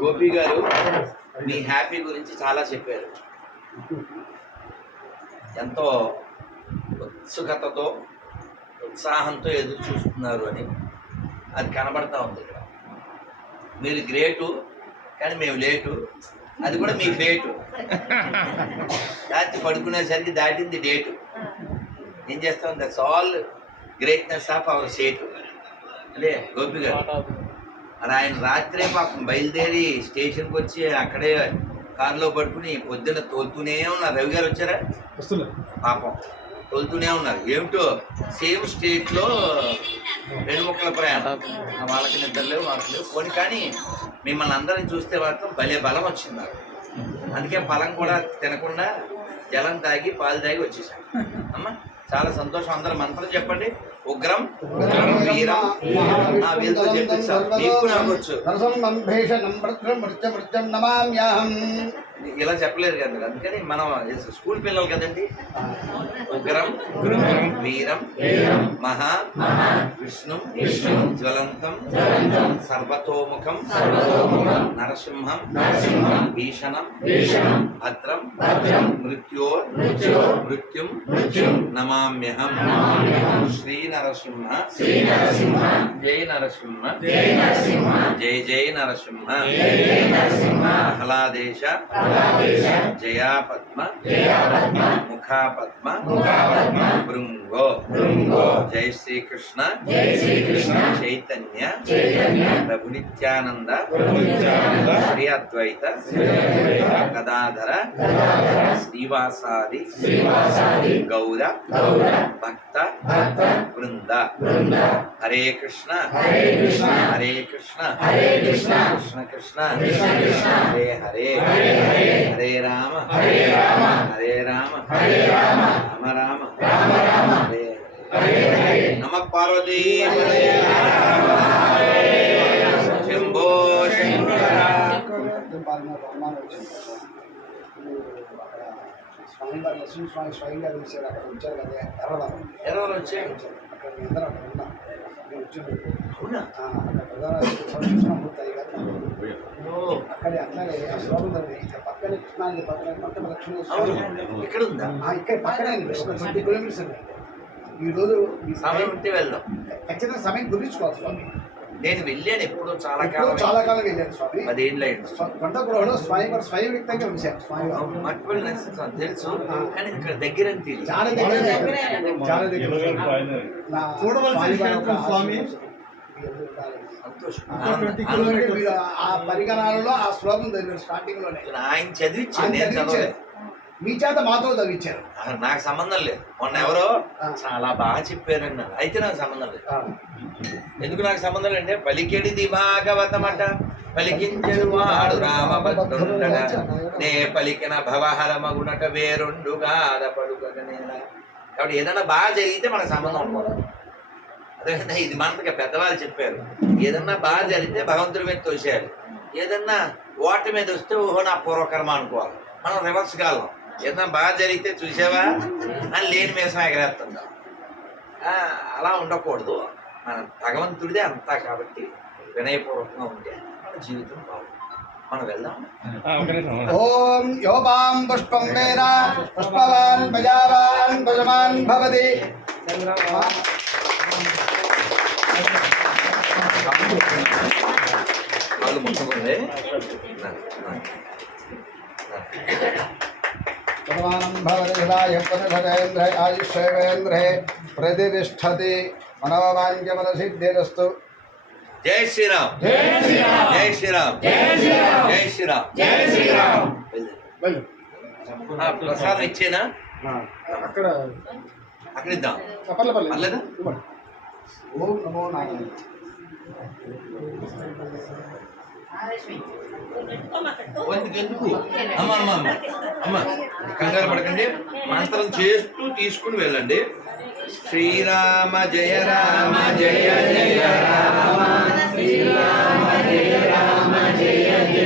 గోపి గారు మీ హ్యాపీ గురించి చాలా చెప్పారు. ఎంతో ఉత్సుకతతో ఉత్సాహంతో ఎదురు చూస్తున్నారు అని అది కనబడతా ఉంది ఇక్కడ. మీరు గ్రేటు కానీ మేము లేటు. అది కూడా మీ ఫేటు రాత్రి పడుకునేసరికి దాటింది డేటు. ఏం చేస్తాం? That's all greatness of our సేటు అదే గోపి గారు. మరి ఆయన రాత్రే పాపం బయలుదేరి స్టేషన్కి వచ్చి అక్కడే కారులో పడుకుని పొద్దున్న తోలుతూనే ఉన్నారు. రవి గారు వచ్చారా? వస్తున్నా పాపం తోలుతూనే ఉన్నారు. ఏమిటో సేమ్ స్టేట్లో రెండు ముక్కల ప్రయాణం. వాళ్ళకి నిద్రలేవు వాళ్ళకి లేవు. పోనీ కానీ మిమ్మల్ని అందరిని చూస్తే మాత్రం భలే బలం వచ్చింది నాకు. అందుకే ఫలం కూడా తినకుండా జలం తాగి పాలు తాగి వచ్చేసాం. అమ్మ చాలా సంతోషం. అందరూ మంత్రం చెప్పండి. ఉగ్రం వీరం వీరితో మీకు ఇలా చెప్పలేరు కదా అందుకని మనం స్కూల్ పిల్లలు కదండి? ఉగ్రం వీరం మహా విష్ణు విష్ణు జ్వలంతం సర్వతోముఖం నరసింహం భీషణం భద్రం మృత్యో మృత్యుం నమామ్యహం. శ్రీ నరసింహ. జై నరసింహ. జై జై నరసింహ. ప్రహ్లాదేశ. జయా పద్మ. ముఖా పద్మ. భృంగో. జై శ్రీకృష్ణ. చైతన్య. ప్రభు నిత్యానంద శ్రీ అద్వైత గదాధర. శ్రీవాసాది. గౌర. భక్త. బృంద హరే కృష్ణ. హరే కృష్ణ. కృష్ణ. కృష్ణ. హరే హరే. హరే రామ. హరే రామ. రామ. రామ. హరే హరే. నమ పార్వతీ శంభో శంకర. స్వామి స్వామి స్వయంగా పిలిచారు. అక్కడ వచ్చారు కదా ఎర్రవారం. ఎవరు వచ్చాడు అక్కడ మీ అందరూ అక్కడ ఉన్నాం. నేను అవునా? ప్రధాన అట్లాగే ఆ పక్కనే పక్కనే లక్ష్మీ ఇక్కడ ఉందా? ఇక్కడ పక్కనే ట్వంటీ కిలోమీటర్స్ రోజు ఈ సమయం ఉంటే వెళ్దాం. ఖచ్చితంగా సమయం గురించుకోవాలి స్వామి. నేను వెళ్ళాను ఎప్పుడు చాలా కాలం చాలా కాలం వెళ్ళాను స్వామి. పదేళ్ళు అయింది. కొండ గృహలో స్వామి వారు స్వయం వ్యక్తంగా స్వామి మట్టిపల్లి తెలుసు. కానీ ఇక్కడ దగ్గర అని తెలియదు. చాలా దగ్గర. చాలా దగ్గర. నా స్వామి ఆ పరిగణాలలో ఆ శ్లోకం స్టార్టింగ్లోనే ఆయన చదివించారు. మీ చేత మాతో చదివించారు నాకు సంబంధం లేదు. మొన్న ఎవరో. చాలా బాగా చెప్పారన్న అయితే నాకు సంబంధం లేదు. ఎందుకు నాకు సంబంధం లేదంటే పలికెడిది భాగవతమట. పలికించెడు వాడు రామభద్రుండట. నే పలికిన భవహర మగునట వేరుండుగా పడుకగా నేల. కాబట్టి ఏదైనా బాగా జరిగితే మనకు సంబంధం ఉండకూడదు అదేవిధంగా ఇది మనకి పెద్దవాళ్ళు చెప్పారు. ఏదన్నా బాగా జరిగితే భగవంతుడి మీద తోసేయాలి ఏదన్నా ఓట మీద వస్తే ఓహో నా పూర్వకర్మ అనుకోవాలి. మనం రివర్స్ కాలం. ఏదన్నా బాగా జరిగితే చూసావా? అని లేని మేసం ఎగరేస్తుందాం ఆ, అలా ఉండకూడదు. మన భగవంతుడిదే అంతా కాబట్టి వినయపూర్వకంగా ఉంటే మన జీవితం బాగుంటుంది. మనం వెళ్దాం ఓం యోపాం పుష్పం వేద పుష్పవాన్ ప్రజావాన్ భజమాన్ భవతి. వాళ్ళు ముట్టుకుంది. భగవానం భవతి హృదాయ పునధరేంద్ర ఆయుష్యేంద్రే ప్రతిష్టతి మనోవాంఛమనసిద్ధిరస్తు జై శ్రీరామ్ జై శ్రీరామ్ జై శ్రీరామ్ జై శ్రీరామ్ ప్రసాదం ఇచ్చేనా? అక్కడ అక్కడ ఇద్దాం. పర్లేదా? ఓం నమో నారాయణ. ఎందుకు? అమ్మ అమ్మ అమ్మ. అమ్మ కంగారు పడకండి. మంత్రం చేస్తూ తీసుకుని వెళ్ళండి. శ్రీరామ జయ రామ జయ జయ రామ. శ్రీరామ జయ రామ జయ జయ.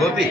గోపి